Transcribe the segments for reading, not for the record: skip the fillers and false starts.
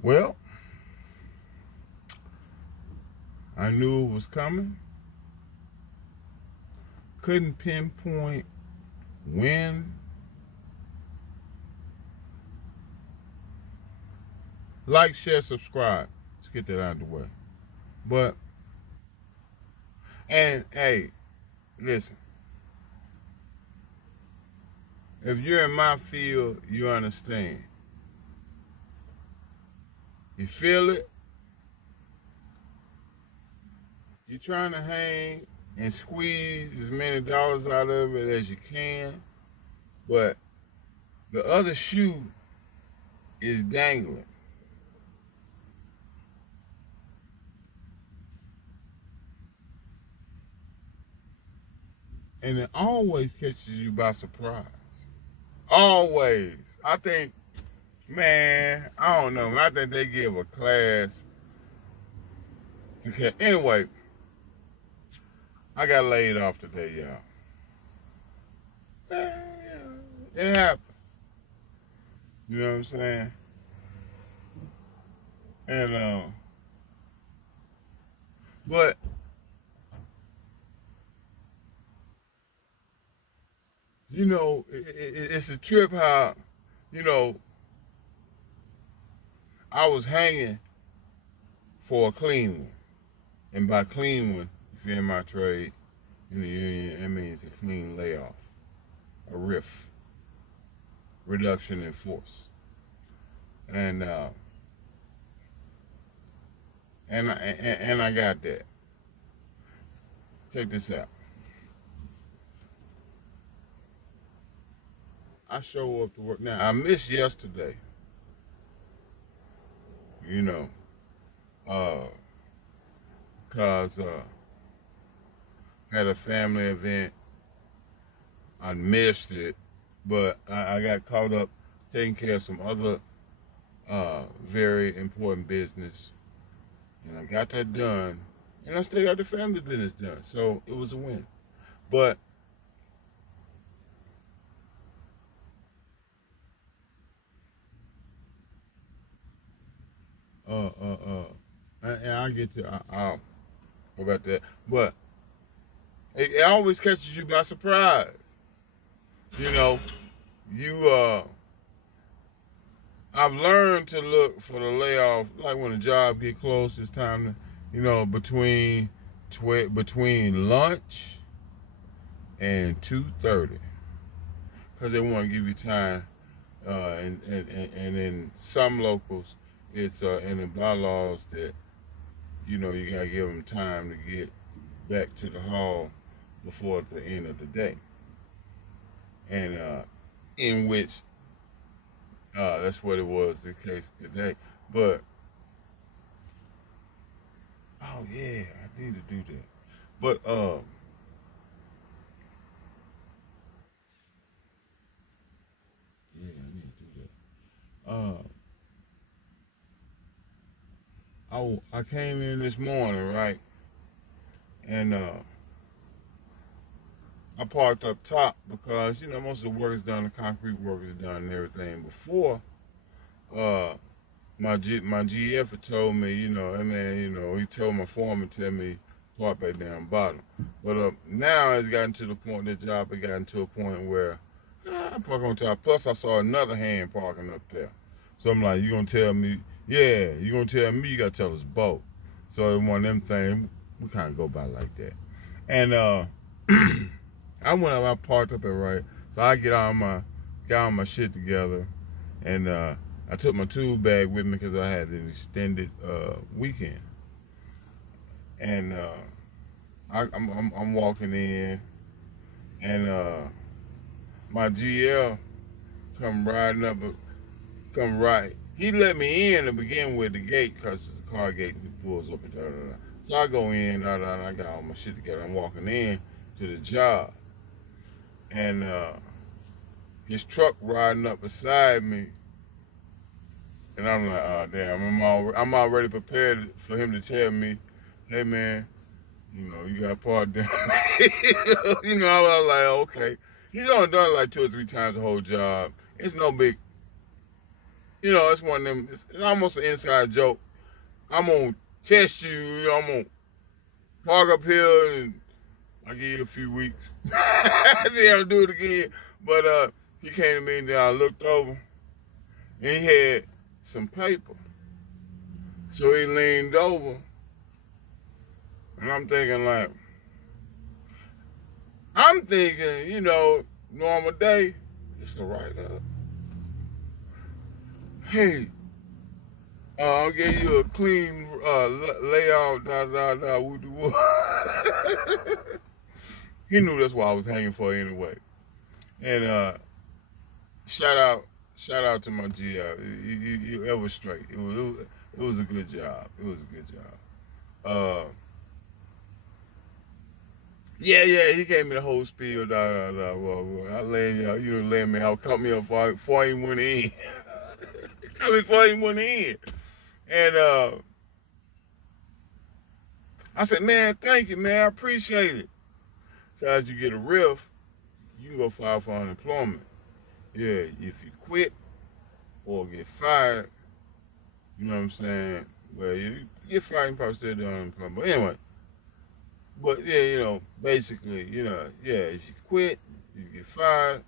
Well, I knew it was coming. Couldn't pinpoint when. Like, share, subscribe. Let's get that out of the way. But, and hey, listen. If you're in my field, you understand. You feel it. You're trying to hang and squeeze as many dollars out of it as you can, but the other shoe is dangling. And it always catches you by surprise. Always. I think, man, I don't know. I think they give a class to catch. Anyway, I got laid off today, y'all. It happens. You know what I'm saying? And but you know, it's a trip how, you know, I was hanging for a clean one. And by clean one, if you're in my trade, in the union, it means a clean layoff, a RIF, reduction in force. And I got that. Check this out. I show up to work. Now, I missed yesterday. You know, because had a family event. I missed it, but I got caught up taking care of some other very important business. And I got that done. And I still got the family business done. So it was a win. But and I'll get to I'll about that. But it always catches you by surprise. You know, I've learned to look for the layoff, like when the job get close, it's time to, you know, between lunch and 2:30, because they want to give you time. And in some locals, it's in the bylaws that, you know, you gotta give them time to get back to the hall before the end of the day, and in which that's what it was the case today. But oh yeah, I need to do that. But yeah, I need to do that. I came in this morning, right, and I parked up top because, you know, most of the work is done, the concrete work is done and everything. Before, my GF had told me, you know, and man, you know, he told my foreman to tell me park back down bottom. But now it's gotten to the point, the job had gotten to a point where I park on top. Plus, I saw another hand parking up there. So I'm like, you gonna tell me, yeah, you gonna tell me, you gotta tell us both. So it one of them things, we kind of go by like that. And I went up, I parked up there, right. So I got all my shit together, and I took my tool bag with me because I had an extended weekend. And I'm walking in, and my GL come right. He let me in to begin with the gate because it's a car gate. He pulls up and da da da. So I go in, I got all my shit together. I'm walking in to the job, and his truck riding up beside me, and I'm like, oh damn, I'm already prepared for him to tell me, hey man, you know, you got parked down. You know, I was like, okay. He's only done it like 2 or 3 times the whole job. It's no big. You know, it's one of them. It's almost an inside joke. I'm gonna test you. You know, I'm gonna park up here and I give you a few weeks. Then I'll do it again. But he came to me and then I looked over and he had some paper. So he leaned over and I'm thinking, you know, normal day, it's a write-up. Hey, I'll give you a clean layout, woo. He knew that's what I was hanging for anyway. And shout out to my GI. It was straight. It was a good job. It was a good job. Yeah, he gave me the whole spiel. Well, I laying me out, caught me up before he went in. Caught me before he went in. And I said, man, thank you, man. I appreciate it. Because you get a riff, you can go file for unemployment. Yeah, if you quit or get fired, you know what I'm saying? Well, you get fired, you probably still do unemployment. But anyway. But yeah, you know, basically, you know, yeah, if you quit, you get fired,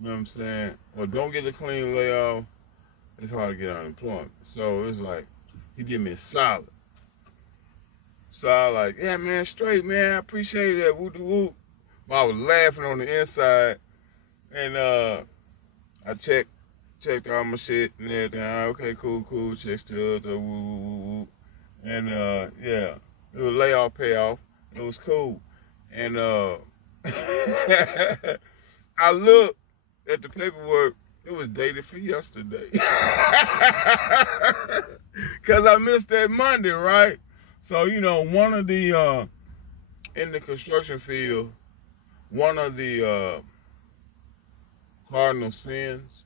you know what I'm saying? Or don't get a clean layoff, it's hard to get unemployment. So it's like, he did me a solid. So I was like, yeah, man, straight, man, I appreciate that, woo. But I was laughing on the inside, and I checked all my shit and everything. Okay, cool, check still, woo. And yeah, it was layoff, payoff. It was cool. And I looked at the paperwork. It was dated for yesterday. Because I missed that Monday, right? So, you know, one of the, in the construction field, one of the cardinal sins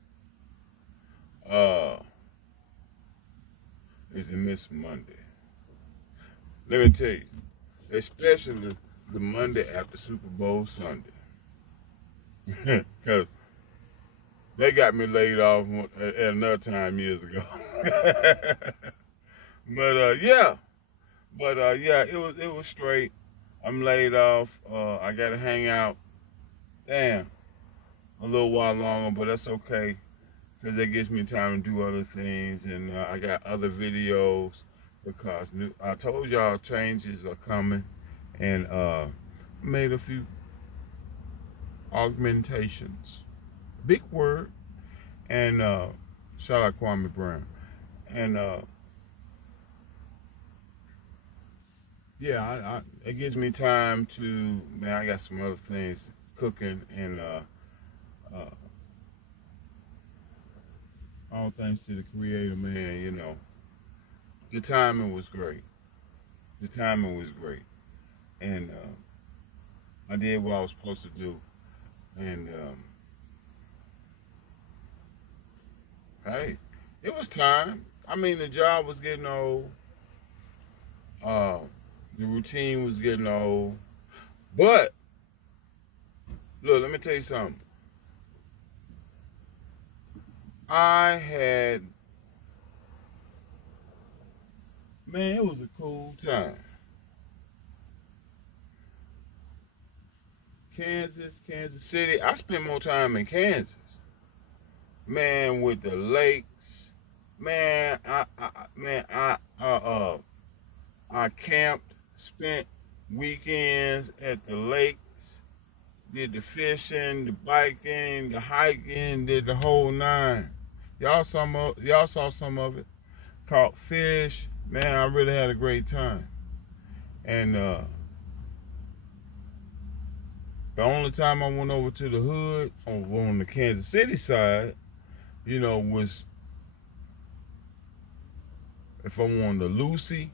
is to miss Monday. Let me tell you. Especially the Monday after Super Bowl Sunday. Because they got me laid off at another time years ago. But yeah. Yeah, it was straight. I'm laid off. I got to hang out. Damn. A little while longer, but that's okay. Because that gives me time to do other things. And I got other videos. Because I told y'all changes are coming, and made a few augmentations. Big word. And shout out Kwame Brown. And yeah, it gives me time to, man, I got some other things cooking, and all thanks to the creator, man, you know. The timing was great. And I did what I was supposed to do. And hey, it was time. I mean, the job was getting old. The routine was getting old. But look, let me tell you something. Man, it was a cool time. Kansas City. I spent more time in Kansas. Man, with the lakes. Man, I camped, spent weekends at the lakes, did the fishing, the biking, the hiking, did the whole nine. Y'all saw some of it. Caught fish. Man, I really had a great time. And the only time I went over to the hood on the Kansas City side, you know, was if I wanted a Lucy.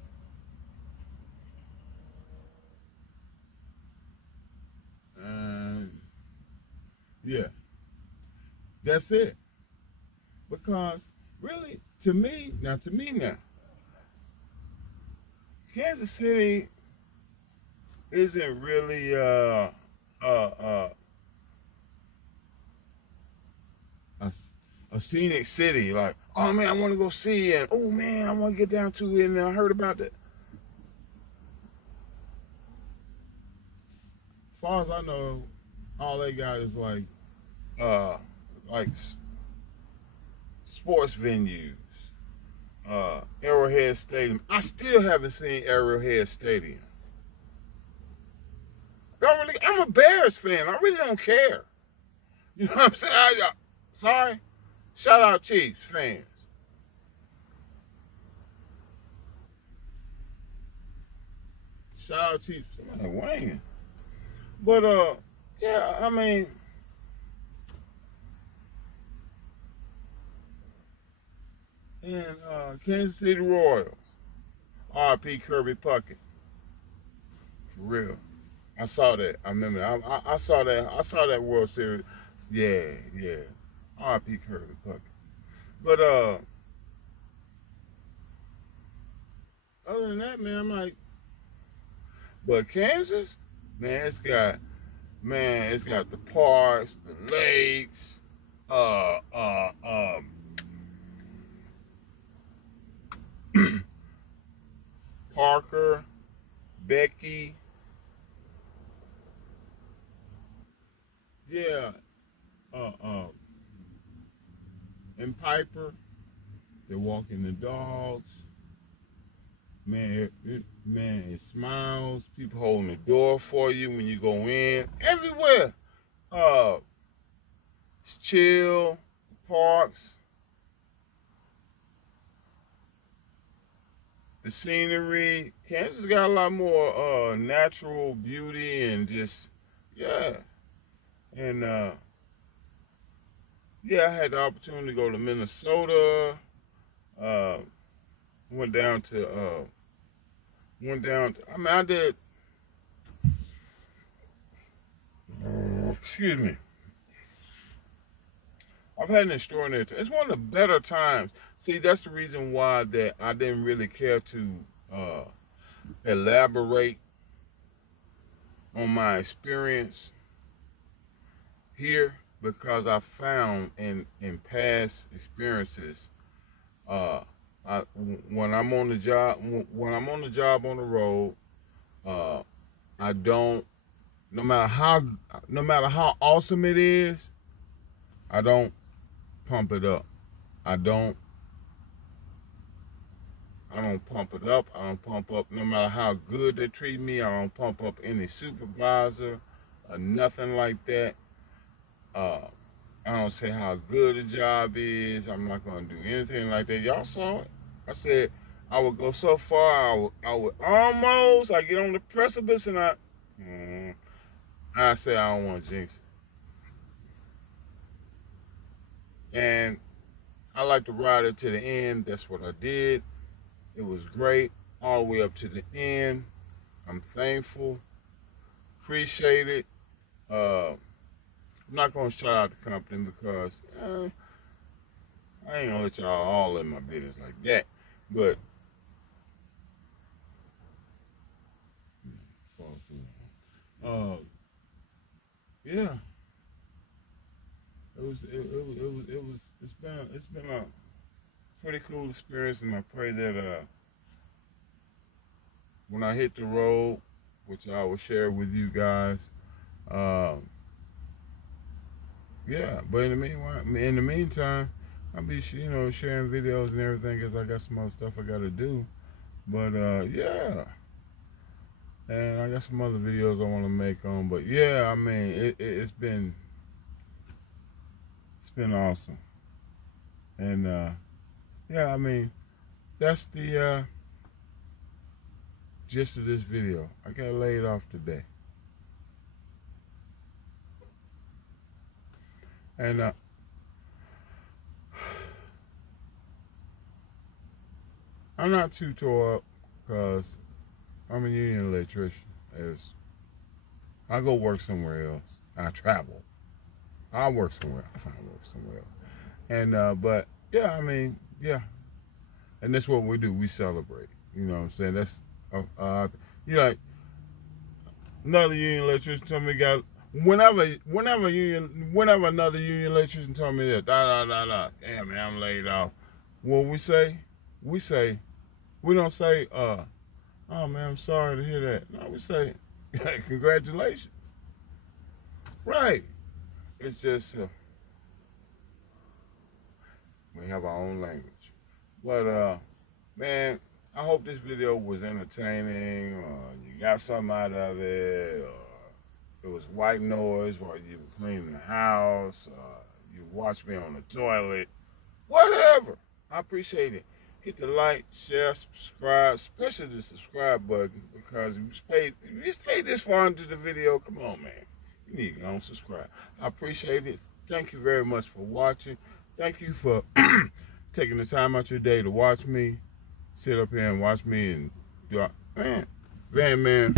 Yeah, that's it. Because really, to me now, Kansas City isn't really a scenic city, like, oh man, I want to go see it. Oh man, I want to get down to it, and I heard about that. As far as I know, all they got is uh, like sports venues, Arrowhead Stadium. I still haven't seen Arrowhead Stadium. Don't really. I'm a Bears fan. I really don't care. You know what I'm saying? Sorry. Shout out Chiefs fans. Shout out Chiefs. I'm like, Wayne. But yeah, I mean, and Kansas City Royals, R.P. Kirby Puckett, for real. I saw that. I remember. I saw that. I saw that World Series. Yeah, yeah. R.P. Kirby Puckett. But other than that, man, I'm like, but Kansas, man, it's got the parks, the lakes, uh, uh, um, Parker, Becky, yeah, uh, uh, and Piper. They're walking the dogs. Man, it smiles. People holding the door for you when you go in. Everywhere. Uh, it's chill. Parks. The scenery. Kansas got a lot more natural beauty and just, yeah. And yeah, I had the opportunity to go to Minnesota. Uh, went down to I mean, I did, excuse me. I've had an extraordinary time. It's one of the better times. See, that's the reason why that I didn't really care to elaborate on my experience here, because I found in past experiences, when I'm on the job, on the road, I don't. No matter how awesome it is, I don't pump it up. I don't pump it up. I don't pump up. No matter how good they treat me, I don't pump up any supervisor or nothing like that. I don't say how good the job is. I'm not gonna do anything like that. Y'all saw it. I said I would go so far. I would almost. I get on the precipice and I say I don't want to jinx it. And I like to ride it to the end. That's what I did. It was great all the way up to the end. I'm thankful, appreciate it. I'm not gonna shout out the company because I ain't gonna let y'all all in my business like that. But yeah, it's been a pretty cool experience, and I pray that when I hit the road, which I will share with you guys, yeah. But in the meantime, I'll be sharing videos and everything because I got some other stuff I got to do. But yeah, and I got some other videos I want to make on. But yeah, I mean it's been awesome, and yeah, I mean that's the gist of this video. I got laid off today. And I'm not too tore up because I'm a union electrician. I go work somewhere else. I travel. I work somewhere. I find work somewhere else. And but yeah, I mean, yeah. And that's what we do. We celebrate. You know what I'm saying? That's like another union electrician told me Whenever another union electrician told me that, damn man, I'm laid off. What we say, we don't say, oh man, I'm sorry to hear that. No, we say, congratulations. Right. It's just, we have our own language. But, man, I hope this video was entertaining, or you got something out of it, or it was white noise while you were cleaning the house, you watched me on the toilet, whatever. I appreciate it. Hit the like, share, subscribe, especially the subscribe button, because if you stayed this far into the video, come on, man. You need to go and subscribe. I appreciate it. Thank you very much for watching. Thank you for taking the time out your day to watch me, sit up here and watch me and do, man.